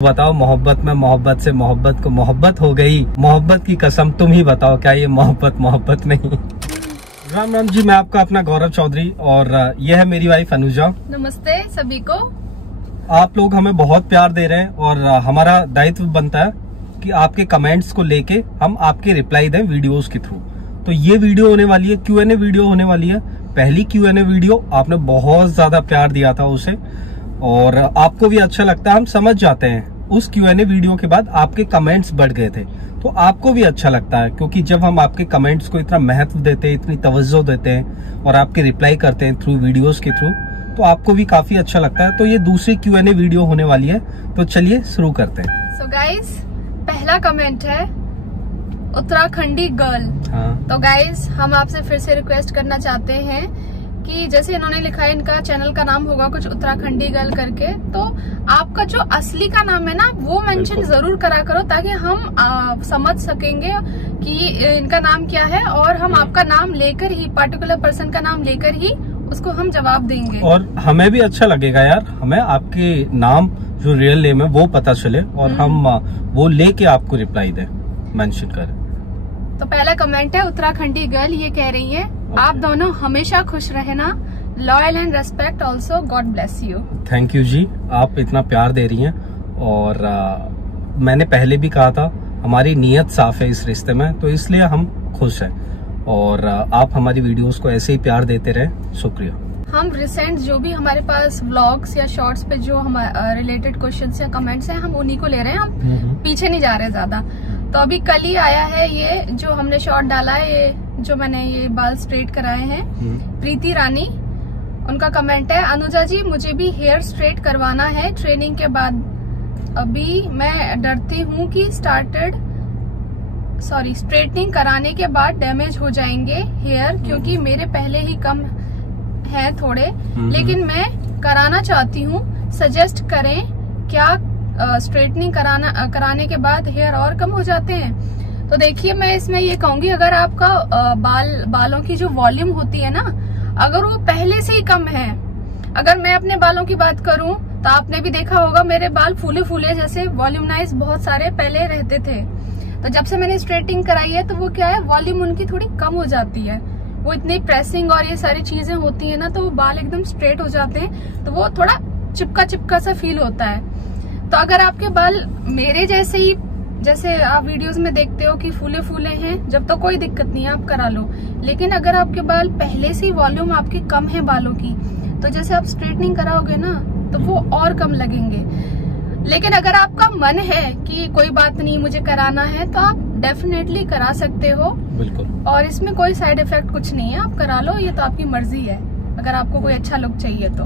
बताओ, मोहब्बत में मोहब्बत से मोहब्बत को मोहब्बत हो गई। मोहब्बत की कसम तुम ही बताओ, क्या ये मोहब्बत नहीं? राम राम जी, मैं आपका अपना गौरव चौधरी और यह है मेरी वाइफ अनुजा। नमस्ते सभी को। आप लोग हमें बहुत प्यार दे रहे हैं और हमारा दायित्व बनता है कि आपके कमेंट्स को लेके हम आपके रिप्लाई दें वीडियोस के थ्रू। तो ये वीडियो होने वाली है, Q&A वीडियो होने वाली है। पहली Q&A वीडियो आपने बहुत ज्यादा प्यार दिया था उसे, और आपको भी अच्छा लगता है, हम समझ जाते हैं। उस Q&A वीडियो के बाद आपके कमेंट्स बढ़ गए थे, तो आपको भी अच्छा लगता है, क्योंकि जब हम आपके कमेंट्स को इतना महत्व देते हैं, इतनी तवज्जो देते हैं और आपके रिप्लाई करते हैं थ्रू वीडियोस के थ्रू, तो आपको भी काफी अच्छा लगता है। तो ये दूसरी Q&A वीडियो होने वाली है, तो चलिए शुरू करते हैं। सो गाइस, पहला कमेंट है उत्तराखंडी गर्ल। हाँ। तो गाइस, हम आपसे फिर से रिक्वेस्ट करना चाहते हैं कि जैसे इन्होंने लिखा है, इनका चैनल का नाम होगा कुछ उत्तराखंडी गर्ल करके, तो आपका जो असली का नाम है ना, वो मेंशन जरूर करा करो, ताकि हम समझ सकेंगे कि इनका नाम क्या है, और हम आपका नाम लेकर ही, पर्टिकुलर पर्सन का नाम लेकर ही उसको हम जवाब देंगे। और हमें भी अच्छा लगेगा यार, हमें आपके नाम जो रियल नेम है वो पता चले और हम वो लेके आपको रिप्लाई दें, मेंशन करें। तो पहला कमेंट है उत्तराखंडी गर्ल, ये कह रही है आप दोनों हमेशा खुश रहना, loyal and respect also, God bless you. Thank you ji, आप इतना प्यार दे रही हैं। और मैंने पहले भी कहा था, हमारी नीयत साफ है इस रिश्ते में, तो इसलिए हम खुश हैं। और आप हमारी वीडियोस को ऐसे ही प्यार देते रहे, शुक्रिया। हम रिसेंट जो भी हमारे पास व्लॉग्स या शॉर्ट्स पे जो हमारे रिलेटेड क्वेश्चंस या कमेंट्स हैं, हम उन्हीं को ले रहे हैं, हम पीछे नहीं जा रहे ज्यादा। तो अभी कल ही आया है ये जो हमने शॉर्ट डाला है, ये जो मैंने ये बाल स्ट्रेट कराए हैं, प्रीति रानी, उनका कमेंट है अनुजा जी मुझे भी हेयर स्ट्रेट करवाना है ट्रेनिंग के बाद। अभी मैं डरती हूँ कि स्ट्रेटनिंग कराने के बाद डैमेज हो जाएंगे हेयर, क्योंकि मेरे पहले ही कम है थोड़े, लेकिन मैं कराना चाहती हूँ। सजेस्ट करें क्या स्ट्रेटनिंग कराने के बाद हेयर और कम हो जाते हैं? तो देखिए, मैं इसमें ये कहूंगी, अगर आपका बालों की जो वॉल्यूम होती है ना, अगर वो पहले से ही कम है, अगर मैं अपने बालों की बात करूं तो आपने भी देखा होगा मेरे बाल फूले फूले जैसे वॉल्यूमनाइज बहुत सारे पहले रहते थे। तो जब से मैंने स्ट्रेटिंग कराई है, तो वो क्या है, वॉल्यूम उनकी थोड़ी कम हो जाती है। वो इतनी प्रेसिंग और ये सारी चीजें होती है ना, तो वो बाल एकदम स्ट्रेट हो जाते हैं, तो वो थोड़ा चिपका चिपका सा फील होता है। तो अगर आपके बाल मेरे जैसे ही, जैसे आप वीडियोस में देखते हो कि फूले फूले हैं, जब तो कोई दिक्कत नहीं है, आप करा लो। लेकिन अगर आपके बाल पहले से ही वॉल्यूम आपकी कम है बालों की, तो जैसे आप स्ट्रेटनिंग कराओगे ना, तो वो और कम लगेंगे। लेकिन अगर आपका मन है कि कोई बात नहीं मुझे कराना है, तो आप डेफिनेटली करा सकते हो। बिल्कुल। और इसमें कोई साइड इफेक्ट कुछ नहीं है, आप करा लो, ये तो आपकी मर्जी है, अगर आपको कोई अच्छा लुक चाहिए तो।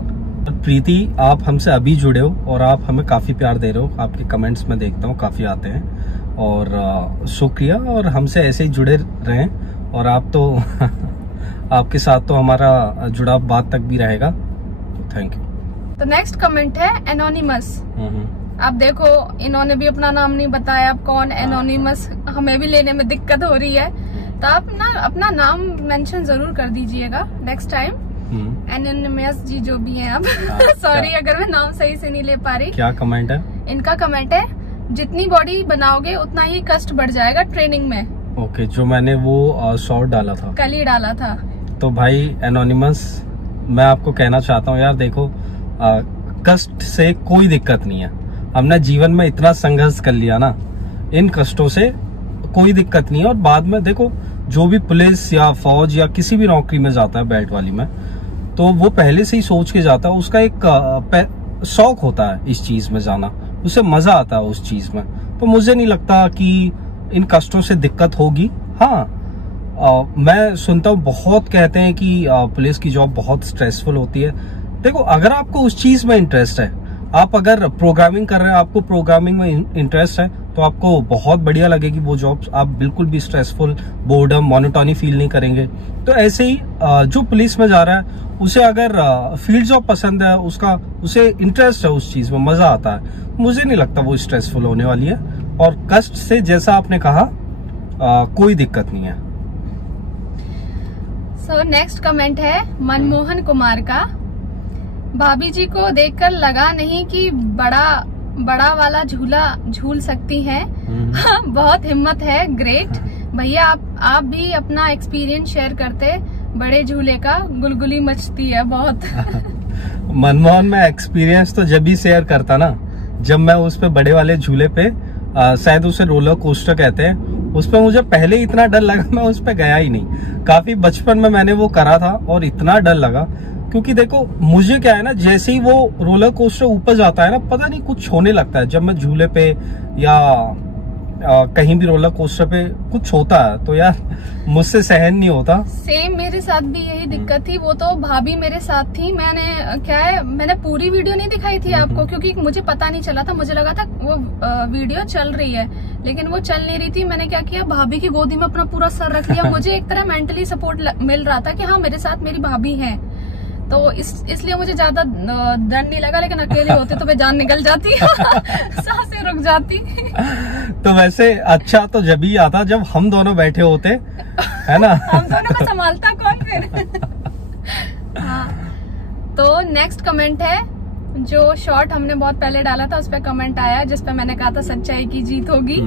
प्रीति, आप हमसे अभी जुड़े हो और आप हमें काफी प्यार दे रहे हो, आपके कमेंट्स में देखता हूँ काफी आते हैं, और शुक्रिया। और हमसे ऐसे ही जुड़े रहें, और आप तो आपके साथ तो हमारा जुड़ाव बात तक भी रहेगा। Thank you. तो नेक्स्ट कमेंट है एनोनिमस। आप देखो, इन्होंने भी अपना नाम नहीं बताया, आप कौन एनोनिमस, हमें भी लेने में दिक्कत हो रही है, तो आप ना अपना नाम मेंशन जरूर कर दीजिएगा नेक्स्ट टाइम। एनोनिमस जी जो भी हैं आप, सॉरी अगर मैं नाम सही से नहीं ले पा रही। क्या कमेंट है? इनका कमेंट है जितनी बॉडी बनाओगे उतना ही कष्ट बढ़ जाएगा ट्रेनिंग में। ओके, जो मैंने वो शॉर्ट डाला था, कल ही डाला था। तो भाई एनोनिमस, मैं आपको कहना चाहता हूँ यार, देखो कष्ट से कोई दिक्कत नहीं है, हमने जीवन में इतना संघर्ष कर लिया ना, इन कष्टों से कोई दिक्कत नहीं है। और बाद में देखो, जो भी पुलिस या फौज या किसी भी नौकरी में जाता है बेल्ट वाली में, तो वो पहले से ही सोच के जाता है, उसका एक शौक होता है इस चीज में जाना, उसे मजा आता है उस चीज में। तो मुझे नहीं लगता कि इन कष्टों से दिक्कत होगी। हाँ, मैं सुनता हूँ बहुत कहते हैं कि पुलिस की जॉब बहुत स्ट्रेसफुल होती है। देखो, अगर आपको उस चीज में इंटरेस्ट है, आप अगर प्रोग्रामिंग कर रहे हैं, आपको प्रोग्रामिंग में इंटरेस्ट है, तो आपको बहुत बढ़िया लगेगी वो जॉब, आप बिल्कुल भी स्ट्रेसफुल, बोर्डम, मोनोटोनी फील नहीं करेंगे। तो ऐसे ही जो पुलिस में जा रहा है, उसे अगर फील्ड जॉब पसंद है, उसे इंटरेस्ट है उस चीज में, मजा आता है, मुझे नहीं लगता वो स्ट्रेसफुल होने वाली है। और कष्ट से, जैसा आपने कहा, कोई दिक्कत नहीं है। सो नेक्स्ट कमेंट है मनमोहन कुमार का। भाभी जी को देखकर लगा नहीं कि बड़ा बड़ा वाला झूला झूल सकती हैं। बहुत हिम्मत है, ग्रेट भैया। आप भी अपना एक्सपीरियंस शेयर करते, बड़े झूले का गुलगुली मचती है बहुत। मनमोहन, मैं एक्सपीरियंस तो जब भी शेयर करता ना, जब मैं उस पे बड़े वाले झूले पे, शायद उसे रोलर कोस्टर कहते हैं, उस पे मुझे पहले ही इतना डर लगा, मैं उस पे गया ही नहीं। काफी बचपन में मैंने वो करा था और इतना डर लगा, क्योंकि देखो मुझे क्या है ना, जैसे ही वो रोलर कोस्टर ऊपर जाता है ना, पता नहीं कुछ होने लगता है। जब मैं झूले पे या कहीं भी रोलर कोस्टर पे कुछ होता है तो यार मुझसे सहन नहीं होता। सेम मेरे साथ भी यही दिक्कत थी। वो तो भाभी मेरे साथ थी। मैंने पूरी वीडियो नहीं दिखाई थी आपको, क्योंकि मुझे पता नहीं चला था। मुझे लगा था वो वीडियो चल रही है, लेकिन वो चल नहीं रही थी। मैंने क्या किया, भाभी की गोदी में अपना पूरा सर रख लिया। मुझे एक तरह मेंटली सपोर्ट मिल रहा था कि हाँ, मेरे साथ मेरी भाभी है, तो इसलिए मुझे ज्यादा डर नहीं लगा। लेकिन अकेले होते तो मैं जान निकल जाती, सांसें रुक जाती। तो वैसे अच्छा तो जब ही आता जब हम दोनों बैठे होते, है ना। हम दोनों को संभालता कौन फिर। हाँ, तो नेक्स्ट कमेंट है, जो शॉर्ट हमने बहुत पहले डाला था, उस पर कमेंट आया जिसपे मैंने कहा था सच्चाई की जीत होगी।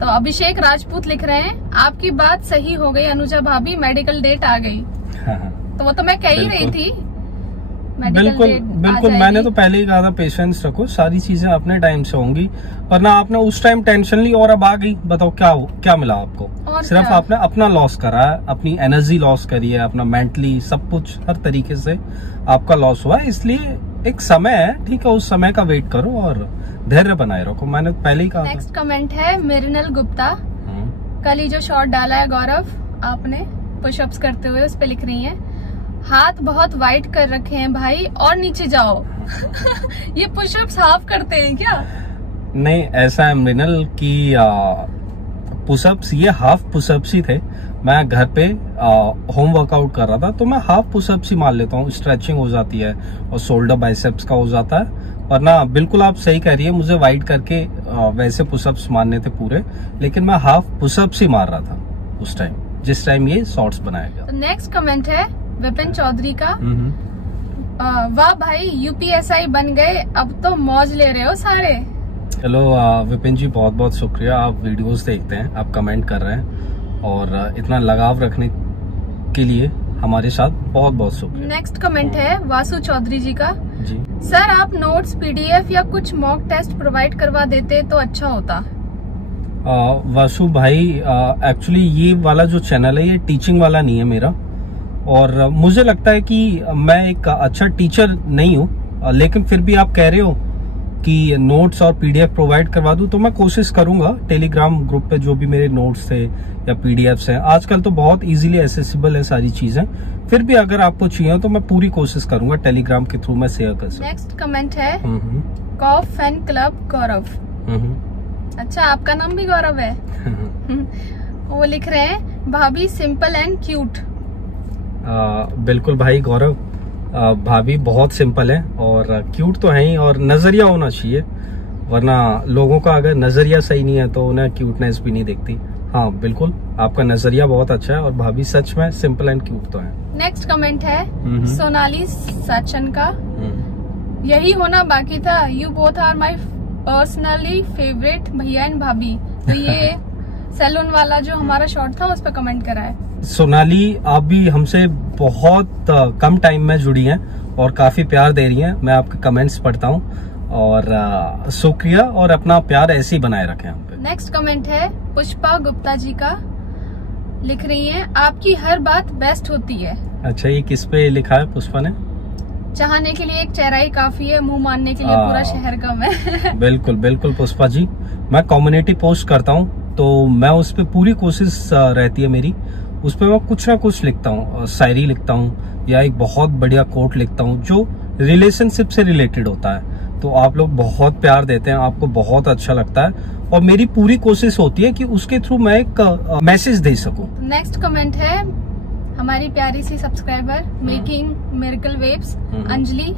तो अभिषेक राजपूत लिख रहे हैं, आपकी बात सही हो गई अनुजा भाभी, मेडिकल डेट आ गई। तो वो तो मैं कह ही रही थी, बिल्कुल बिल्कुल। मैंने तो पहले ही कहा था पेशेंस रखो, सारी चीजें अपने टाइम से होंगी, वरना आपने उस टाइम टेंशन ली और अब आ गई। बताओ क्या मिला आपको? सिर्फ आपने अपना लॉस करा है, अपनी एनर्जी लॉस करी है, अपना मेंटली सब कुछ हर तरीके से आपका लॉस हुआ है। इसलिए एक समय है, ठीक है, उस समय का वेट करो और धैर्य बनाए रखो। मैंने पहले ही कहा। नेक्स्ट कमेंट है मिरनल गुप्ता। कल ही जो शॉर्ट डाला है गौरव आपने पुशअप्स करते हुए, उस पे लिख रही हैं, हाथ बहुत वाइट कर रखे हैं भाई, और नीचे जाओ। ये पुशअप्स हाफ करते हैं क्या? नहीं, ऐसा है मृणाल की पुशअप्स ये हाफ पुशअप्स ही थे। मैं घर पे होम वर्कआउट कर रहा था, तो मैं हाफ पुशअप्स ही मार लेता हूँ, स्ट्रेचिंग हो जाती है और शोल्डर बाइसेप्स का हो जाता है। वरना बिल्कुल आप सही कह रही है, मुझे वाइट करके वैसे पुशअप्स मारने थे पूरे, लेकिन मैं हाफ पुशअप्स ही मार रहा था उस टाइम, जिस टाइम ये शॉर्ट्स बनाया गया। तो नेक्स्ट कमेंट है विपिन चौधरी का, वाह भाई यूपीएसआई बन गए, अब तो मौज ले रहे हो सारे। चलो विपिन जी, बहुत बहुत शुक्रिया। आप वीडियोस देखते हैं, आप कमेंट कर रहे हैं और इतना लगाव रखने के लिए हमारे साथ बहुत बहुत शुक्रिया। नेक्स्ट कमेंट है वासु चौधरी जी का, जी सर आप नोट्स पीडीएफ या कुछ मॉक टेस्ट प्रोवाइड करवा देते तो अच्छा होता। वासु भाई, एक्चुअली ये वाला जो चैनल है ये टीचिंग वाला नहीं है मेरा, और मुझे लगता है कि मैं एक अच्छा टीचर नहीं हूँ, लेकिन फिर भी आप कह रहे हो कि नोट्स और पीडीएफ प्रोवाइड करवा दूं, तो मैं कोशिश करूंगा। टेलीग्राम ग्रुप पे जो भी मेरे नोट्स थे या पीडीएफ्स हैं, आजकल तो बहुत इजीली एक्सेसिबल है सारी चीजें, फिर भी अगर आपको चाहिए तो मैं पूरी कोशिश करूंगा टेलीग्राम के थ्रू मैं शेयर कर सकूं। नेक्स्ट कमेंट है कॉफ फैन क्लब गौरव। अच्छा, आपका नाम भी गौरव है। वो लिख रहे हैं, भाभी सिंपल एंड क्यूट। बिल्कुल भाई गौरव, भाभी बहुत सिंपल है और क्यूट तो है ही, और नजरिया होना चाहिए, वरना लोगों का अगर नजरिया सही नहीं है तो उन्हें क्यूटनेस भी नहीं दिखती। हाँ बिल्कुल, आपका नजरिया बहुत अच्छा है और भाभी सच में सिंपल एंड क्यूट तो है। नेक्स्ट कमेंट है सोनाली सचन का, यही होना बाकी था, you both are my personally favourite भैया एंड भाभी। तो ये सैलून वाला जो हमारा शॉर्ट था उस पर कमेंट करा है। सोनाली, आप भी हमसे बहुत कम टाइम में जुड़ी हैं और काफी प्यार दे रही हैं। मैं आपके कमेंट्स पढ़ता हूं और शुक्रिया, और अपना प्यार ऐसे ही बनाए रखें हम पे। नेक्स्ट कमेंट है पुष्पा गुप्ता जी का, लिख रही हैं, आपकी हर बात बेस्ट होती है। अच्छा, ये किस पे लिखा है पुष्पा ने? चाहने के लिए एक चेहरा ही काफी है, मुंह मानने के लिए पूरा शहर कम है। बिल्कुल बिल्कुल पुष्पा जी, मैं कम्युनिटी पोस्ट करता हूँ तो मैं उस पर पूरी कोशिश रहती है मेरी, उस पर मैं कुछ ना कुछ लिखता हूँ, शायरी लिखता हूँ या एक बहुत बढ़िया कोट लिखता हूँ जो रिलेशनशिप से रिलेटेड होता है। तो आप लोग बहुत प्यार देते हैं, आपको बहुत अच्छा लगता है और मेरी पूरी कोशिश होती है कि उसके थ्रू मैं एक मैसेज दे सकूं। नेक्स्ट कमेंट है हमारी प्यारी सी subscriber making miracle waves Anjali,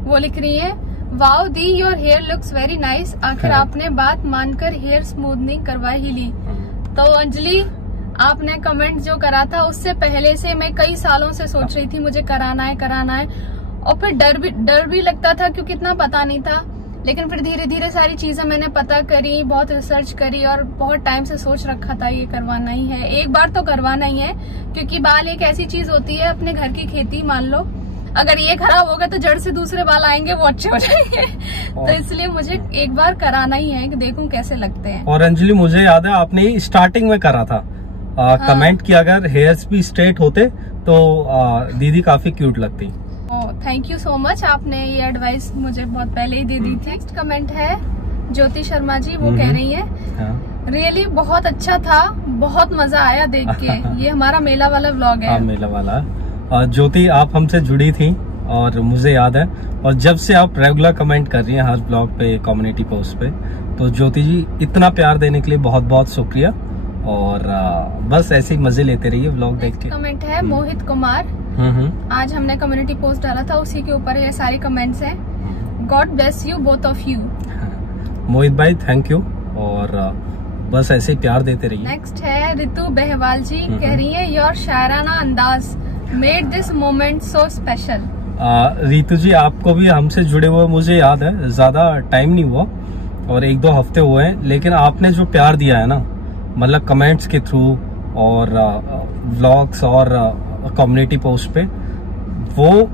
वो लिख रही है, वाओ दी your hair looks very nice, आखिर आपने बात मानकर हेयर स्मूथनिंग करवा ही ली। तो अंजलि, आपने कमेंट जो करा था उससे पहले से मैं कई सालों से सोच रही थी मुझे कराना है, और फिर डर भी लगता था क्योंकि इतना पता नहीं था। लेकिन फिर धीरे धीरे सारी चीजें मैंने पता करी, बहुत रिसर्च करी और बहुत टाइम से सोच रखा था ये करवाना ही है, एक बार तो करवाना ही है, क्योंकि बाल एक ऐसी चीज होती है, अपने घर की खेती मान लो, अगर ये खराब हो गया तो जड़ से दूसरे बाल आएंगे, वो अच्छे हो जाएंगे। तो इसलिए मुझे एक बार कराना ही है कि देखूं कैसे लगते हैं। और अंजलि मुझे याद है आपने स्टार्टिंग में करा था, कमेंट किया अगर हेयर्स भी स्ट्रेट होते तो दीदी काफी क्यूट लगती। थैंक यू सो मच, आपने ये एडवाइस मुझे बहुत पहले ही दे दी थी। नेक्स्ट कमेंट है ज्योति शर्मा जी, वो कह रही है रियली बहुत अच्छा था, बहुत मजा आया देख के। ये हमारा मेला वाला व्लॉग है। मेला वाला। ज्योति आप हमसे जुड़ी थी और मुझे याद है, और जब से आप रेगुलर कमेंट कर रही हैं हर ब्लॉग पे, कम्युनिटी पोस्ट पे, तो ज्योति जी इतना प्यार देने के लिए बहुत बहुत शुक्रिया, और बस ऐसे ही मजे लेते रहिए व्लॉग देख के। कमेंट है मोहित कुमार, आज हमने कम्युनिटी पोस्ट डाला था, उसी के ऊपर ये सारे कमेंट्स हैं। God bless you both of you. Mohit भाई थैंक यू, और बस ऐसे ही प्यार देते रहिए। नेक्स्ट है रितु बहवाल जी, कह रही है योर शायराना अंदाज made this moment so special. Ritu ji आपको भी हमसे जुड़े हुए मुझे याद है, ज्यादा टाइम नहीं हुआ और 1-2 हफ्ते हुए हैं, लेकिन आपने जो प्यार दिया है ना, मतलब कमेंट्स के थ्रू और व्लॉग्स और कम्युनिटी पोस्ट पे, वो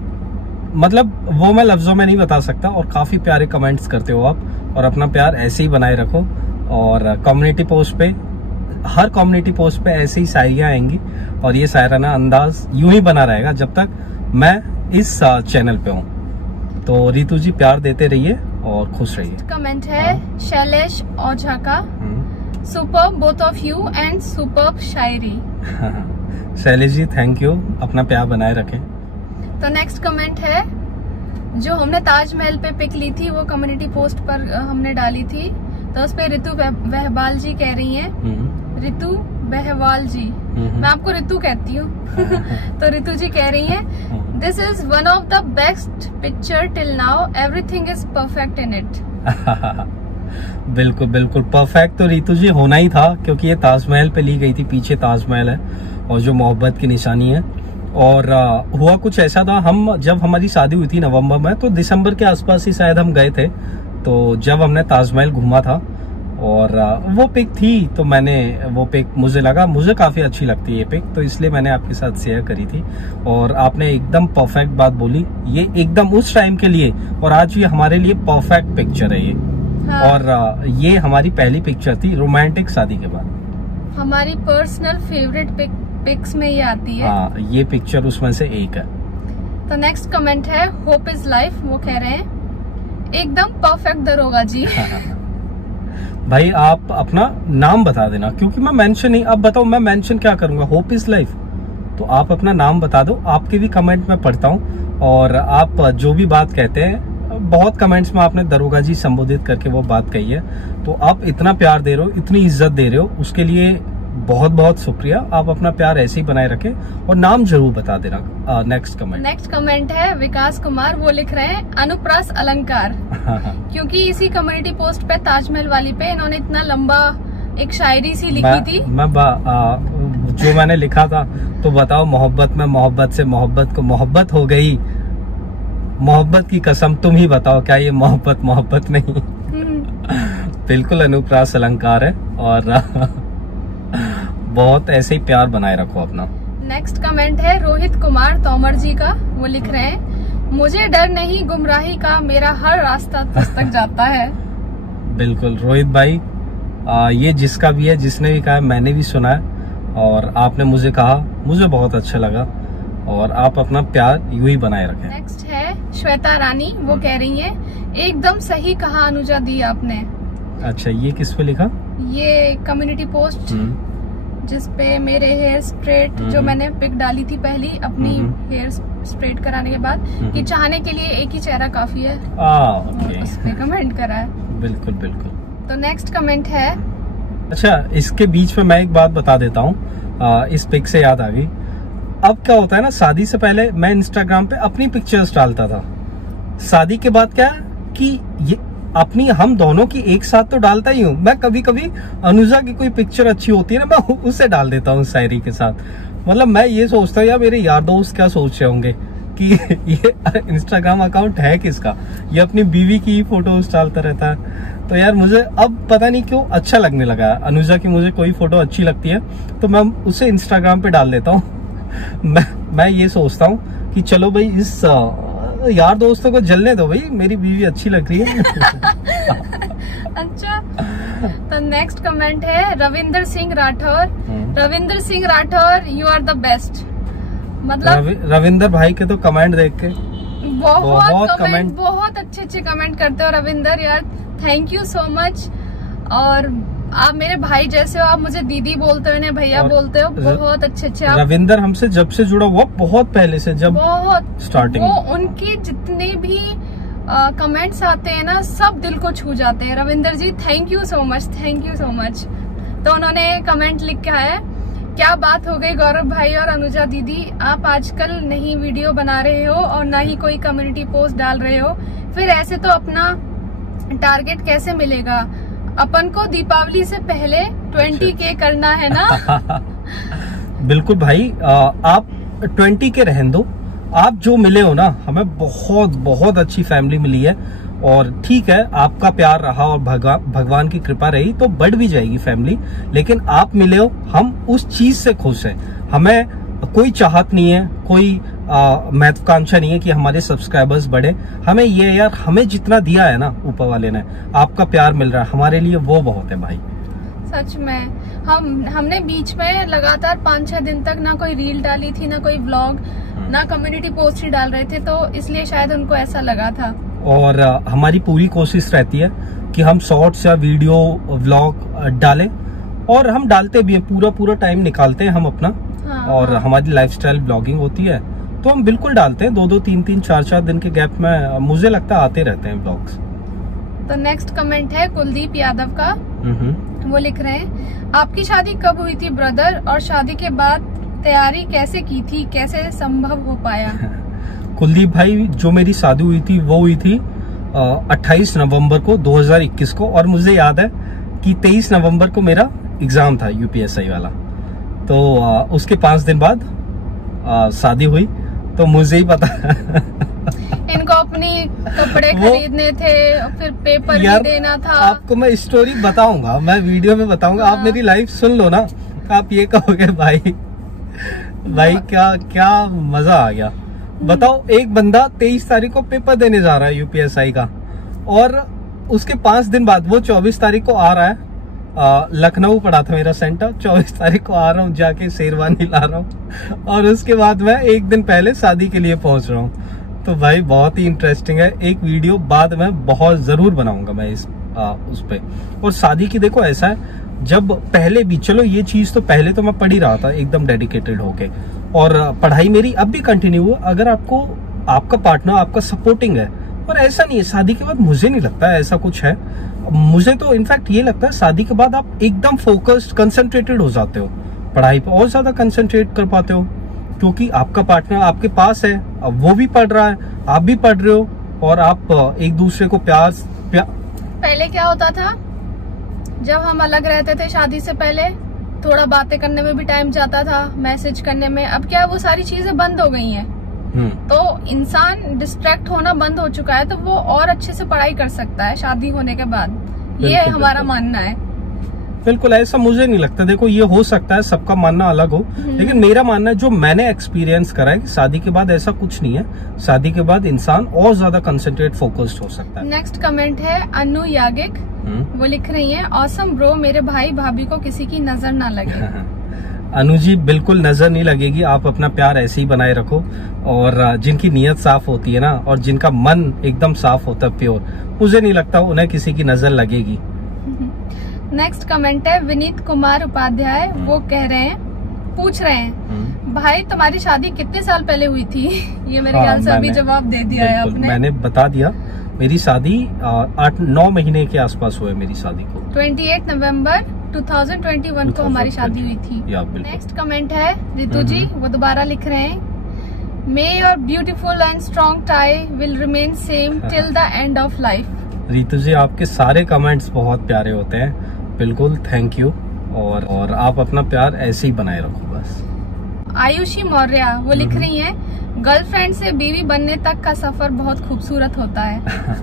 मतलब वो मैं लफ्जों में नहीं बता सकता। और काफी प्यारे कमेंट्स करते हो आप, और अपना प्यार ऐसे ही बनाए रखो। और कम्युनिटी पोस्ट पे, हर कम्युनिटी पोस्ट पे ऐसे ही शायरियां आएंगी, और ये शायराना अंदाज यूं ही बना रहेगा जब तक मैं इस चैनल पे हूँ। तो रितु जी प्यार देते रहिए और खुश रहिए। कमेंट है शैलेश ओझा का, superb both of you and superb शायरी। शैलेश जी थैंक यू, अपना प्यार बनाए रखें। तो नेक्स्ट कमेंट है, जो हमने ताजमहल पे पिक ली थी वो कम्युनिटी पोस्ट पर हमने डाली थी, तो उस पे रितु बहवाल जी कह रही हैं, रितु बहवाल जी, मैं आपको रितु कहती हूँ। तो रितु जी कह रही हैं, this is one of the best picture till now, everything is perfect in it. बिल्कुल बिल्कुल परफेक्ट तो रितु जी होना ही था, क्योंकि ये ताजमहल पे ली गई थी, पीछे ताजमहल है और जो मोहब्बत की निशानी है। और हुआ कुछ ऐसा था, हम जब हमारी शादी हुई थी नवंबर में, तो दिसंबर के आसपास ही शायद हम गए थे, तो जब हमने ताजमहल घूमा था और वो पिक थी, तो मैंने वो पिक, मुझे लगा मुझे काफी अच्छी लगती है ये पिक, तो इसलिए मैंने आपके साथ शेयर करी थी। और आपने एकदम परफेक्ट बात बोली, ये एकदम उस टाइम के लिए, और आज ये हमारे लिए परफेक्ट पिक्चर है ये। हाँ। और ये हमारी पहली पिक्चर थी रोमांटिक शादी के बाद, हमारी पर्सनल फेवरेट पिक्स में ये आती है। हाँ, ये पिक्चर उसमें से एक है। तो नेक्स्ट कमेंट है होप इज लाइफ, वो कह रहे हैं एकदम परफेक्ट दरोगा जी। भाई आप अपना नाम बता देना, क्योंकि मैं मेंशन नहीं, अब बताओ मैं मेंशन क्या करूंगा, होप इज लाइफ, तो आप अपना नाम बता दो। आपके भी कमेंट में पढ़ता हूँ, और आप जो भी बात कहते हैं, बहुत कमेंट्स में आपने दरोगा जी संबोधित करके वो बात कही है, तो आप इतना प्यार दे रहे हो, इतनी इज्जत दे रहे हो, उसके लिए बहुत बहुत शुक्रिया। आप अपना प्यार ऐसे ही बनाए रखें, और नाम जरूर बता देना। नेक्स्ट कमेंट है विकास कुमार, वो लिख रहे हैं अनुप्रास अलंकार। क्योंकि इसी कम्युनिटी पोस्ट पे ताजमहल वाली पे इन्होंने इतना लंबा एक शायरी सी लिखी थी। जो मैंने लिखा था, तो बताओ मोहब्बत में मोहब्बत से मोहब्बत को मोहब्बत हो गई, मोहब्बत की कसम तुम ही बताओ क्या ये मोहब्बत नहीं। बिल्कुल अनुप्रास अलंकार है, और बहुत ऐसे ही प्यार बनाए रखो अपना। नेक्स्ट कमेंट है रोहित कुमार तोमर जी का, वो लिख रहे हैं मुझे डर नहीं गुमराही का, मेरा हर रास्ता तुझ तक जाता है। बिल्कुल रोहित भाई, ये जिसका भी है, जिसने भी कहा है, मैंने भी सुना है, और आपने मुझे कहा, मुझे बहुत अच्छा लगा, और आप अपना प्यार यूं ही बनाए रखें। नेक्स्ट है श्वेता रानी, वो कह रही है एकदम सही कहा अनुजा दी आपने। अच्छा, ये किस पे लिखा? ये कम्युनिटी पोस्ट जिसपे मेरे हेयर स्ट्रेट, जो मैंने पिक डाली थी पहली अपनी हेयर स्ट्रेट कराने के बाद, कि चाहने के लिए एक ही चेहरा काफी है, उस पे कमेंट करा है। बिल्कुल बिल्कुल। तो नेक्स्ट कमेंट है, अच्छा इसके बीच में मैं एक बात बता देता हूँ, इस पिक से याद आ गई। अब क्या होता है ना, शादी से पहले मैं इंस्टाग्राम पे अपनी पिक्चर्स डालता था, शादी के बाद क्या कि ये अपनी, हम दोनों की एक साथ तो डालता ही हूँ मैं। कभी कभी अनुजा की कोई पिक्चर अच्छी होती है ना, मैं उसे डाल देता हूँ शायरी के साथ। मतलब मैं ये सोचता हूँ यार मेरे यार दोस्त क्या सोच रहे होंगे कि ये इंस्टाग्राम अकाउंट है किसका, ये अपनी बीवी की फोटोज डालता रहता है। तो यार मुझे अब पता नहीं क्यों अच्छा लगने लगा है। अनुजा की मुझे कोई फोटो अच्छी लगती है तो मैं उसे इंस्टाग्राम पे डाल देता हूँ। मैं ये सोचता हूँ कि चलो भाई इस यार दोस्तों को जलने दो भाई, मेरी बीवी अच्छी लग रही है। अच्छा, तो नेक्स्ट कमेंट है Ravinder Singh Rathore. Ravinder Singh Rathore, you are the best. मतलब रविंदर भाई के तो कमेंट देख के बहुत कमेंट, बहुत अच्छे कमेंट करते हो रविंदर यार, थैंक यू सो मच। और आप मेरे भाई जैसे हो, आप मुझे दीदी बोलते हो, इन्हें भैया बोलते हो, बहुत अच्छे आप। रविंदर हमसे जब से जुड़ा हुआ, बहुत पहले से, जब बहुत स्टार्टिंग, वो उनकी जितने भी कमेंट्स आते हैं ना, सब दिल को छू जाते हैं। Ravinder ji thank you so much, thank you so much. तो उन्होंने कमेंट लिख के है, क्या बात हो गई गौरव भाई और अनुजा दीदी, आप आजकल नहीं वीडियो बना रहे हो और ना ही कोई कम्युनिटी पोस्ट डाल रहे हो, फिर ऐसे तो अपना टारगेट कैसे मिलेगा? अपन को दीपावली से पहले 20K करना है ना। बिल्कुल भाई, आप 20K रहने दो। आप जो मिले हो ना, हमें बहुत बहुत अच्छी फैमिली मिली है, और ठीक है आपका प्यार रहा और भगवान की कृपा रही तो बढ़ भी जाएगी फैमिली, लेकिन आप मिले हो, हम उस चीज से खुश हैं। हमें कोई चाहत नहीं है, कोई महत्वाकांक्षा नहीं है कि हमारे सब्सक्राइबर्स बढ़े। हमें ये यार, हमें जितना दिया है ना ऊपर वाले ने, आपका प्यार मिल रहा है हमारे लिए, वो बहुत है भाई। सच में हमने बीच में लगातार 5-6 दिन तक ना कोई रील डाली थी, ना कोई व्लॉग, ना कम्युनिटी पोस्ट ही डाल रहे थे, तो इसलिए शायद उनको ऐसा लगा था। और हमारी पूरी कोशिश रहती है कि हम शॉर्ट्स या वीडियो व्लॉग डालें, और हम डालते भी हैं, पूरा टाइम निकालते हैं हम अपना। हाँ, और हमारी लाइफस्टाइल ब्लॉगिंग होती है तो हम बिल्कुल डालते हैं, 2-2, 3-3, 4-4 दिन के गैप में मुझे लगता है आते रहते हैं ब्लॉग्स। तो नेक्स्ट कमेंट है कुलदीप यादव का। वो लिख रहे हैं, आपकी शादी कब हुई थी ब्रदर, और शादी के बाद तैयारी कैसे की थी, कैसे संभव हो पाया? कुलदीप भाई, जो मेरी शादी हुई थी वो हुई थी 28 नवंबर को 2021 को, और मुझे याद है कि 23 नवंबर को मेरा एग्जाम था UPSI वाला। तो उसके 5 दिन बाद शादी हुई, तो मुझे ही पता। इनको अपनी कपड़े खरीदने थे, फिर पेपर भी देना था। आपको मैं स्टोरी बताऊंगा, मैं वीडियो में बताऊंगा। आप मेरी लाइफ सुन लो ना, आप ये कहोगे भाई क्या मजा आ गया। बताओ, एक बंदा 23 तारीख को पेपर देने जा रहा है UPSI का, और उसके 5 दिन बाद, वो 24 तारीख को आ रहा है, लखनऊ पड़ा था मेरा सेंटर, 24 तारीख को आ रहा हूँ, जाके शेरवानी ला रहा हूँ, और उसके बाद मैं एक दिन पहले शादी के लिए पहुंच रहा हूँ। तो भाई बहुत ही इंटरेस्टिंग है, एक वीडियो बाद में बहुत जरूर बनाऊंगा मैं उस पे। और शादी की देखो ऐसा है, जब पहले भी, चलो ये चीज तो पहले तो मैं पढ़ ही रहा था एकदम डेडिकेटेड होके, और पढ़ाई मेरी अब भी कंटिन्यू है, अगर आपको आपका पार्टनर आपका सपोर्टिंग है। और ऐसा नहीं है शादी के बाद, मुझे नहीं लगता है ऐसा कुछ है। मुझे तो इनफैक्ट ये लगता है शादी के बाद आप एकदम फोकस्ड, कंसंट्रेटेड हो जाते हो, पढ़ाई पे और ज्यादा कंसंट्रेट कर पाते हो, क्योंकि आपका पार्टनर आपके पास है, अब वो भी पढ़ रहा है, आप भी पढ़ रहे हो, और आप एक दूसरे को प्यार। पहले क्या होता था, जब हम अलग रहते थे शादी से पहले, थोड़ा बातें करने में भी टाइम जाता था, मैसेज करने में। अब क्या वो सारी चीजें बंद हो गई हैं, तो इंसान डिस्ट्रैक्ट होना बंद हो चुका है, तो वो और अच्छे से पढ़ाई कर सकता है शादी होने के बाद। ये हमारा मानना है। बिल्कुल ऐसा मुझे नहीं लगता। देखो, ये हो सकता है सबका मानना अलग हो, लेकिन मेरा मानना है, जो मैंने एक्सपीरियंस करा है, कि शादी के बाद ऐसा कुछ नहीं है। शादी के बाद इंसान और ज्यादा कंसंट्रेट, फोकस्ड हो सकता है। नेक्स्ट कमेंट है अनु यागिक। वो लिख रही है, ऑसम ब्रो, मेरे भाई भाभी को किसी की नजर ना लगे। अनु जी, बिल्कुल नजर नहीं लगेगी। आप अपना प्यार ऐसे ही बनाए रखो, और जिनकी नीयत साफ होती है ना, और जिनका मन एकदम साफ होता है, प्योर, मुझे नहीं लगता उन्हें किसी की नजर लगेगी। नेक्स्ट कमेंट है विनीत कुमार उपाध्याय। वो कह रहे हैं, पूछ रहे हैं, भाई तुम्हारी शादी कितने साल पहले हुई थी? ये मेरे ख्याल से अभी जवाब दे दिया है आपने। मैंने बता दिया, मेरी शादी 8-9 महीने के आसपास हुए मेरी शादी को। 28 नवंबर 2021 को हमारी शादी हुई थी। नेक्स्ट कमेंट है रितु जी, वो दोबारा लिख रहे हैं, may your beautiful and strong tie will remain same till the end of life. Ritu ji, आपके सारे कमेंट्स बहुत प्यारे होते हैं, बिल्कुल थैंक यू, और आप अपना प्यार ऐसे ही बनाए रखो बस। आयुषी मौर्य वो लिख रही हैं, गर्लफ्रेंड से बीवी बनने तक का सफर बहुत खूबसूरत होता है।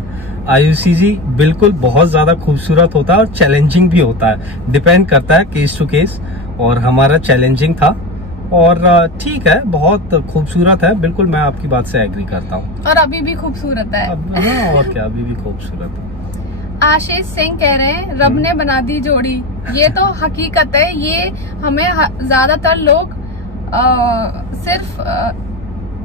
आयुषी जी बिल्कुल बहुत ज्यादा खूबसूरत होता है और चैलेंजिंग भी होता है, डिपेंड करता है केस टू केस, और हमारा चैलेंजिंग था और ठीक है, बहुत खूबसूरत है, बिल्कुल मैं आपकी बात से एग्री करता हूँ। और अभी भी खूबसूरत है। हाँ, और क्या, अभी भी खूबसूरत है। आशीष सिंह कह रहे हैं रब ने बना दी जोड़ी, ये तो हकीकत है। ये हमें ज्यादातर लोग सिर्फ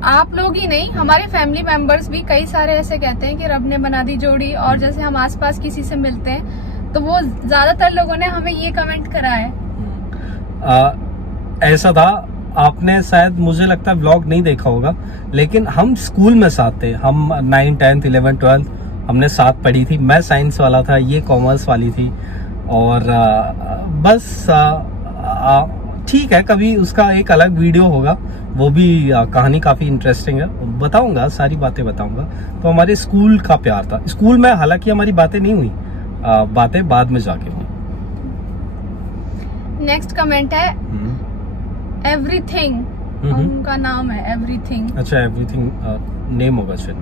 आप लोग ही नहीं, हमारे फैमिली मेंबर्स भी कई सारे ऐसे कहते हैं कि रब ने बना दी जोड़ी। और जैसे हम आसपास किसी से मिलते हैं तो वो ज्यादातर लोगों ने हमें ये कमेंट करा है। ऐसा था, आपने शायद मुझे लगता है व्लॉग नहीं देखा होगा, लेकिन हम स्कूल में साथ थे। हम 9, 10, 11, 12 हमने साथ पढ़ी थी। मैं साइंस वाला था, ये कॉमर्स वाली थी। और बस ठीक है, कभी उसका एक अलग वीडियो होगा, वो भी कहानी काफी इंटरेस्टिंग है, बताऊंगा, सारी बातें बताऊंगा। तो हमारे स्कूल का प्यार था। स्कूल में हालांकि हमारी बातें नहीं हुई, बातें बाद में जाके हुई। नेक्स्ट कमेंट है एवरीथिंग, उनका नाम है एवरीथिंग। अच्छा, एवरीथिंग नेम होगा शायद।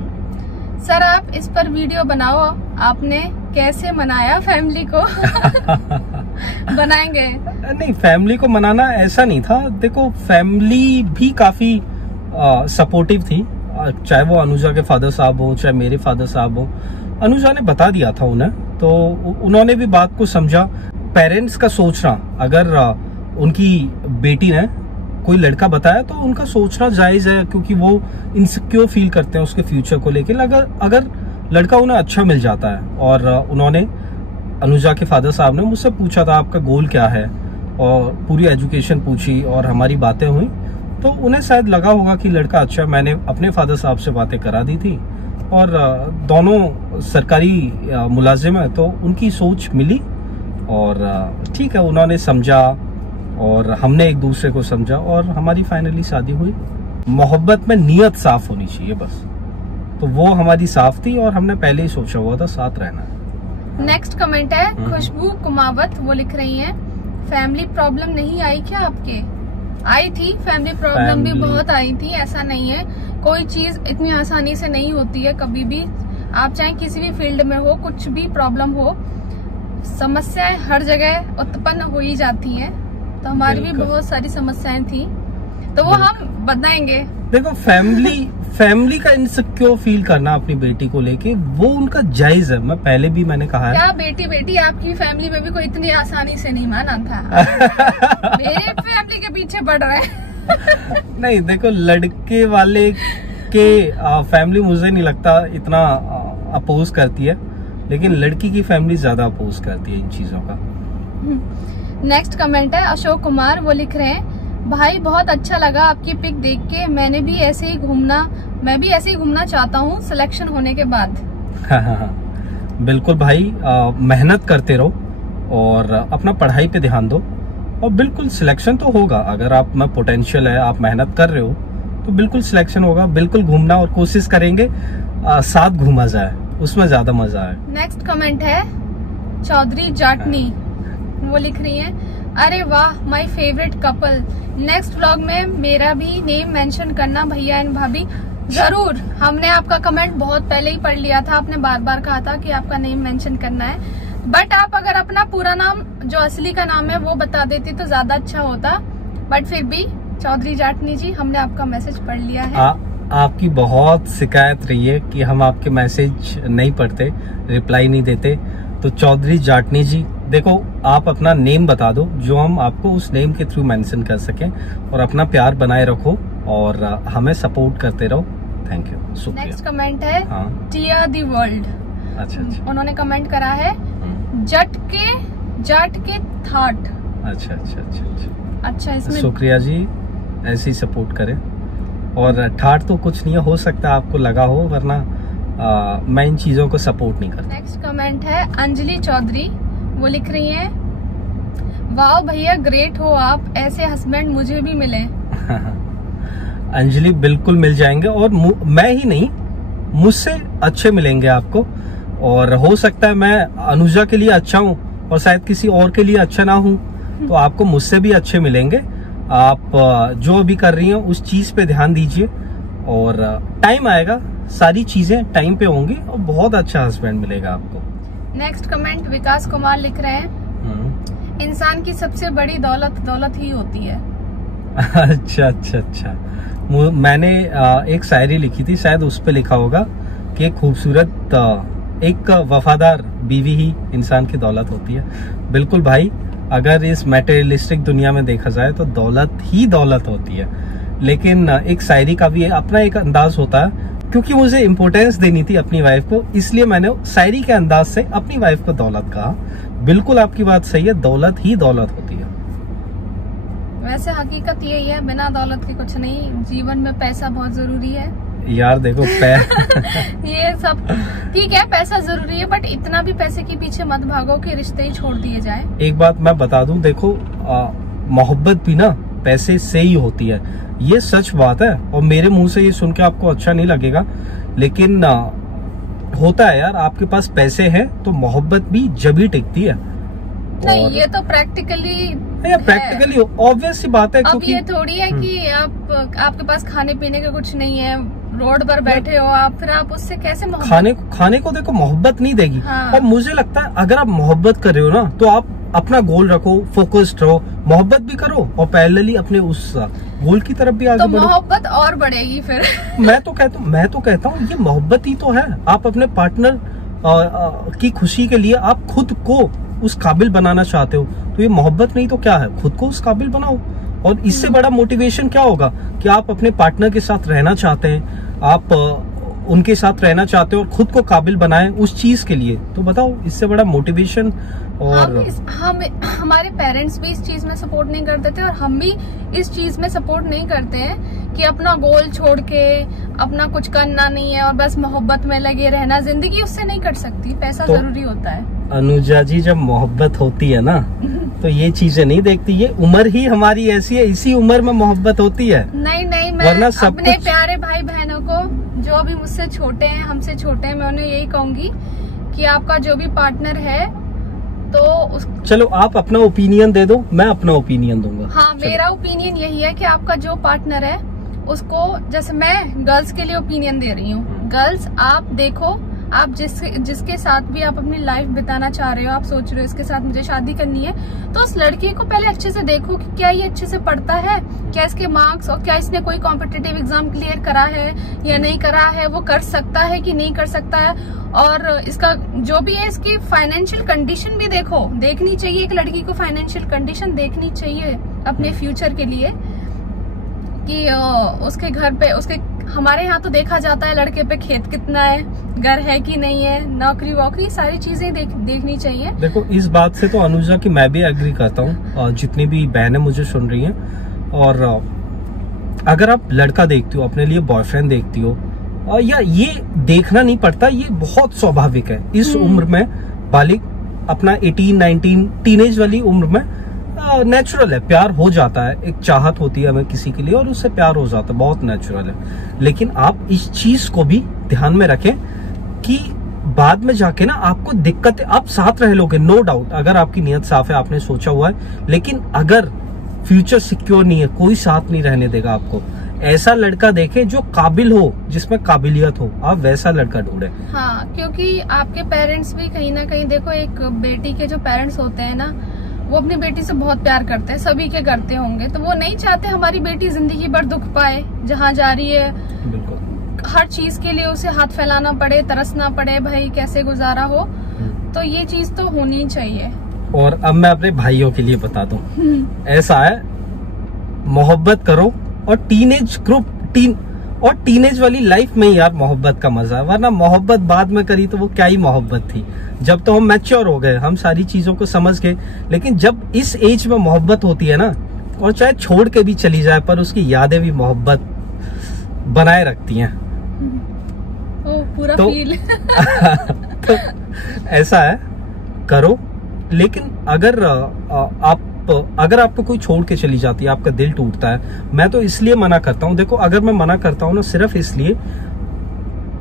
सर आप इस पर वीडियो बनाओ, आपने कैसे मनाया फैमिली को? बनाएंगे। नहीं, फैमिली को मनाना ऐसा नहीं था। देखो, फैमिली भी काफी सपोर्टिव थी, चाहे वो अनुजा के फादर साहब हो, चाहे मेरे फादर साहब हो। अनुजा ने बता दिया था उन्हें, तो उन्होंने भी बात को समझा। पेरेंट्स का सोचना, अगर उनकी बेटी ने कोई लड़का बताया तो उनका सोचना जायज है, क्योंकि वो इनसिक्योर फील करते हैं उसके फ्यूचर को लेकर। अगर लड़का उन्हें अच्छा मिल जाता है, और उन्होंने, अनुजा के फादर साहब ने मुझसे पूछा था आपका गोल क्या है, और पूरी एजुकेशन पूछी और हमारी बातें हुई, तो उन्हें शायद लगा होगा कि लड़का अच्छा। मैंने अपने फादर साहब से बातें करा दी थी, और दोनों सरकारी मुलाजिम है, तो उनकी सोच मिली, और ठीक है, उन्होंने समझा और हमने एक दूसरे को समझा, और हमारी फाइनली शादी हुई। मोहब्बत में नियत साफ होनी चाहिए बस, तो वो हमारी साफ थी, और हमने पहले ही सोचा हुआ था साथ रहना है। नेक्स्ट कमेंट है खुशबू कुमावत, वो लिख रही हैं, फैमिली प्रॉब्लम नहीं आई क्या आपके? आई थी, फैमिली प्रॉब्लम भी बहुत आई थी। ऐसा नहीं है, कोई चीज इतनी आसानी से नहीं होती है कभी भी। आप चाहे किसी भी फील्ड में हो, कुछ भी प्रॉब्लम हो, समस्याएं हर जगह उत्पन्न हो ही जाती हैं। तो हमारी भी बहुत सारी समस्याएं थी, तो वो हम बताएंगे। देखो, फैमिली का इनसिक्योर फील करना अपनी बेटी को लेके, वो उनका जायज है। मैं पहले भी मैंने कहा है, क्या बेटी आपकी फैमिली में भी कोई इतनी आसानी से नहीं माना था। मेरे फैमिली के पीछे पड़ रहे हैं। नहीं, देखो, लड़के वाले के फैमिली मुझे नहीं लगता इतना अपोज करती है, लेकिन लड़की की फैमिली ज्यादा अपोज करती है इन चीजों का। नेक्स्ट कमेंट है अशोक कुमार, वो लिख रहे हैं, भाई बहुत अच्छा लगा आपकी पिक देख के, मैं भी ऐसे ही घूमना चाहता हूँ सिलेक्शन होने के बाद। हाँ, बिल्कुल भाई, मेहनत करते रहो और अपना पढ़ाई पे ध्यान दो, और बिल्कुल सिलेक्शन तो होगा। अगर आप में पोटेंशियल है, आप मेहनत कर रहे हो, तो बिल्कुल सिलेक्शन होगा। बिल्कुल घूमना, और कोशिश करेंगे साथ घूमा जाए, उसमें ज्यादा मजा आए। नेक्स्ट कमेंट है चौधरी जाटनी, वो लिख रही हैं, अरे वाह my favourite couple, next vlog में मेरा भी नेम मेंशन करना भैया एंड भाभी। जरूर, हमने आपका कमेंट बहुत पहले ही पढ़ लिया था, आपने बार बार कहा था कि आपका नेम मेंशन करना है, बट आप अगर अपना पूरा नाम जो असली का नाम है वो बता देती तो ज्यादा अच्छा होता। बट फिर भी चौधरी जाटनी जी, हमने आपका मैसेज पढ़ लिया है। आपकी बहुत शिकायत रही है कि हम आपके मैसेज नहीं पढ़ते, रिप्लाई नहीं देते। तो चौधरी जाटनी जी, देखो, आप अपना नेम बता दो, जो हम आपको उस नेम के थ्रू मेंशन कर सकें, और अपना प्यार बनाए रखो और हमें सपोर्ट करते रहो। थैंक यू, शुक्रिया। नेक्स्ट कमेंट है टिया दी वर्ल्ड। अच्छा, उन्होंने कमेंट करा है, जट के थाट। अच्छा, इसमें शुक्रिया जी, ऐसे ही सपोर्ट करें। और ठाट तो कुछ नहीं हो सकता, आपको लगा हो, वरना मैं इन चीजों को सपोर्ट नहीं करता। नेक्स्ट कमेंट है अंजलि चौधरी, वो लिख रही हैं, वाह भैया ग्रेट हो आप, ऐसे हस्बैंड मुझे भी मिले। अंजलि, बिल्कुल मिल जाएंगे, और मैं ही नहीं, मुझसे अच्छे मिलेंगे आपको। और हो सकता है मैं अनुजा के लिए अच्छा हूँ और शायद किसी और के लिए अच्छा ना हूँ, तो आपको मुझसे भी अच्छे मिलेंगे। आप जो भी कर रही हैं उस चीज पे ध्यान दीजिए, और टाइम आएगा, सारी चीजें टाइम पे होंगी और बहुत अच्छा हस्बैंड मिलेगा आपको। नेक्स्ट कमेंट विकास कुमार लिख रहे हैं, इंसान की सबसे बड़ी दौलत दौलत ही होती है। अच्छा। मैंने एक शायरी लिखी थी, शायद उस पे लिखा होगा कि एक खूबसूरत एक वफादार बीवी ही इंसान की दौलत होती है। बिल्कुल भाई, अगर इस मटेरियलिस्टिक दुनिया में देखा जाए तो दौलत ही दौलत होती है, लेकिन एक शायरी का भी अपना एक अंदाज होता है। क्योंकि मुझे इम्पोर्टेंस देनी थी अपनी वाइफ को, इसलिए मैंने शायरी के अंदाज से अपनी वाइफ को दौलत कहा। बिल्कुल आपकी बात सही है, दौलत ही दौलत होती है। वैसे हकीकत यही है, बिना दौलत के कुछ नहीं, जीवन में पैसा बहुत जरूरी है यार। देखो ये सब ठीक है, पैसा जरूरी है, बट इतना भी पैसे के पीछे मत भागो कि रिश्ते ही छोड़ दिए जाए। एक बात मैं बता दूं, देखो मोहब्बत भी ना पैसे से ही होती है, ये सच बात है। और मेरे मुंह से ये सुन के आपको अच्छा नहीं लगेगा, लेकिन होता है यार। आपके पास पैसे हैं तो मोहब्बत भी जब ही टिकती है। नहीं, ये तो प्रैक्टिकली ऑब्वियस सी बात है। अब ये थोड़ी है कि आपके पास खाने पीने का कुछ नहीं है, रोड पर बैठे हो आप, फिर आप उससे कैसे खाने को देखो मोहब्बत नहीं देगी। हाँ। और मुझे लगता है अगर आप मोहब्बत कर रहे हो ना, तो आप अपना गोल रखो, फोकस्ड रहो, मोहब्बत भी करो और पैरेलली अपने उस गोल की तरफ भी आगे बढ़ो। मोहब्बत और बढ़ेगी फिर। मैं तो कहता हूँ ये मोहब्बत ही तो है। आप अपने पार्टनर की खुशी के लिए आप खुद को उस काबिल बनाना चाहते हो, तो ये मोहब्बत नहीं तो क्या है? खुद को उस काबिल बनाओ। और इससे बड़ा मोटिवेशन क्या होगा कि आप अपने पार्टनर के साथ रहना चाहते हैं, आप उनके साथ रहना चाहते हो और खुद को काबिल बनाएं उस चीज के लिए, तो बताओ इससे बड़ा मोटिवेशन। और हमारे पेरेंट्स भी इस चीज में सपोर्ट नहीं करते थे और हम भी इस चीज में सपोर्ट नहीं करते हैं कि अपना गोल छोड़ के अपना कुछ करना नहीं है और बस मोहब्बत में लगे रहना। जिंदगी उससे नहीं कट सकती, पैसा तो जरूरी होता है। अनुजा जी, जब मोहब्बत होती है ना तो ये चीजें नहीं देखती। ये उम्र ही हमारी ऐसी है, इसी उम्र में मोहब्बत होती है। नहीं, मैं अपने प्यारे भाई बहनों को जो भी मुझसे छोटे हैं, हमसे छोटे हैं, मैं उन्हें यही कहूंगी कि आपका जो भी पार्टनर है तो चलो आप अपना ओपिनियन दे दो, मैं अपना ओपिनियन दूंगा। हाँ, मेरा ओपिनियन यही है कि आपका जो पार्टनर है उसको, जैसे मैं गर्ल्स के लिए ओपिनियन दे रही हूँ, गर्ल्स आप देखो, आप जिसके साथ भी आप अपनी लाइफ बिताना चाह रहे हो, आप सोच रहे हो इसके साथ मुझे शादी करनी है, तो उस लड़की को पहले अच्छे से देखो कि क्या ये अच्छे से पढ़ता है, क्या इसके मार्क्स, और क्या इसने कोई कॉम्पिटिटिव एग्जाम क्लियर करा है या नहीं करा है, वो कर सकता है कि नहीं कर सकता है, और इसका जो भी है इसकी फाइनेंशियल कंडीशन भी देखनी चाहिए। एक लड़की को फाइनेंशियल कंडीशन देखनी चाहिए अपने फ्यूचर के लिए कि उसके घर पे, हमारे यहाँ तो देखा जाता है लड़के पे खेत कितना है, घर है कि नहीं है, नौकरी वोकरी, सारी चीजें देखनी चाहिए। देखो इस बात से तो अनुजा की मैं भी एग्री करता हूँ, जितनी भी बहनें मुझे सुन रही हैं। और अगर आप लड़का देखती हो, अपने लिए बॉयफ्रेंड देखती हो, और या ये देखना नहीं पड़ता, ये बहुत स्वाभाविक है इस उम्र में, बालिग अपना 18-19 टीनेज वाली उम्र में नेचुरल है, प्यार हो जाता है, एक चाहत होती है हमें किसी के लिए और उससे प्यार हो जाता है, बहुत नेचुरल है। लेकिन आप इस चीज को भी ध्यान में रखें कि बाद में जाके ना आपको दिक्कत, आप साथ रह लोगे नो डाउट, अगर आपकी नीयत साफ है, आपने सोचा हुआ है, लेकिन अगर फ्यूचर सिक्योर नहीं है, कोई साथ नहीं रहने देगा आपको, ऐसा लड़का देखे जो काबिल हो, जिसमें काबिलियत हो, आप वैसा लड़का ढूंढे। हाँ, क्योंकि आपके पेरेंट्स भी कहीं ना कहीं, देखो एक बेटी के जो पेरेंट्स होते हैं ना, वो अपनी बेटी से बहुत प्यार करते हैं, सभी के करते होंगे, तो वो नहीं चाहते हमारी बेटी जिंदगी भर दुख पाए, जहाँ जा रही है बिल्कुल हर चीज के लिए उसे हाथ फैलाना पड़े, तरसना पड़े, भाई कैसे गुजारा हो, तो ये चीज तो होनी चाहिए। और अब मैं अपने भाइयों के लिए बता दूं, ऐसा है, मोहब्बत करो और टीनेज वाली लाइफ में यार मोहब्बत का मजा है, वरना मोहब्बत बाद में करी तो वो क्या ही मोहब्बत थी। जब तो हम मैच्योर हो गए, हम सारी चीजों को समझ गए, लेकिन जब इस एज में मोहब्बत होती है ना, और चाहे छोड़ के भी चली जाए पर उसकी यादें भी मोहब्बत बनाए रखती हैं। पूरा तो, फील तो ऐसा है, करो। लेकिन अगर आपको कोई छोड़ के चली जाती है, आपका दिल टूटता है, मैं तो इसलिए मना करता हूँ। देखो अगर मैं मना करता हूँ ना, सिर्फ इसलिए,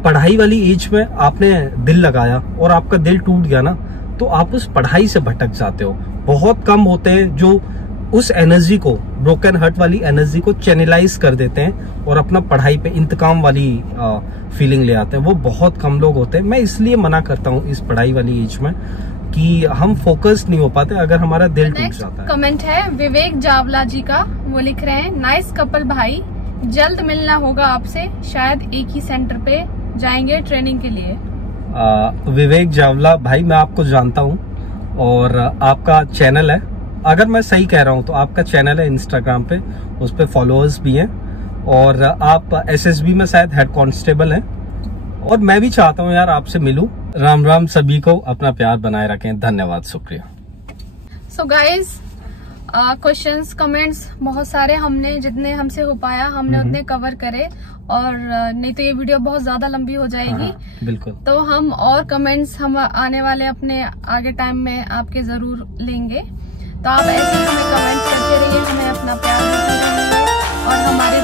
पढ़ाई वाली एज में आपने दिल लगाया और आपका दिल टूट गया ना, तो आप उस पढ़ाई से भटक जाते हो। बहुत कम होते हैं जो उस एनर्जी को, ब्रोकन हार्ट वाली एनर्जी को चैनलाइज कर देते हैं और अपना पढ़ाई पे इंतकाम वाली फीलिंग ले आते हैं। वो बहुत कम लोग होते हैं। मैं इसलिए मना करता हूँ इस पढ़ाई वाली एज में कि हम फोकस नहीं हो पाते अगर हमारा दिल टूट जाता है। कमेंट है विवेक जावला जी का, वो लिख रहे हैं नाइस कपल भाई, जल्द मिलना होगा आपसे, शायद एक ही सेंटर पे जाएंगे ट्रेनिंग के लिए। विवेक जावला भाई, मैं आपको जानता हूँ और आपका चैनल है, अगर मैं सही कह रहा हूँ तो आपका चैनल है इंस्टाग्राम पे, उस पे फॉलोअर्स भी हैं और आप एसएसबी में शायद हेड कांस्टेबल हैं और मैं भी चाहता हूँ यार आपसे मिलूं। राम राम सभी को, अपना प्यार बनाए रखें। धन्यवाद, शुक्रिया। सो गाइज, क्वेश्चंस कमेंट्स बहुत सारे हमने, जितने हमसे हो पाया हमने उतने कवर करे और नहीं तो ये वीडियो बहुत ज्यादा लंबी हो जाएगी। हाँ, बिल्कुल। तो हम और कमेंट्स हम आने वाले अपने आगे टाइम में आपके जरूर लेंगे। तो आप ऐसे हमें कमेंट करते रहिए, हमें अपना प्यार देते रहिए और हमारे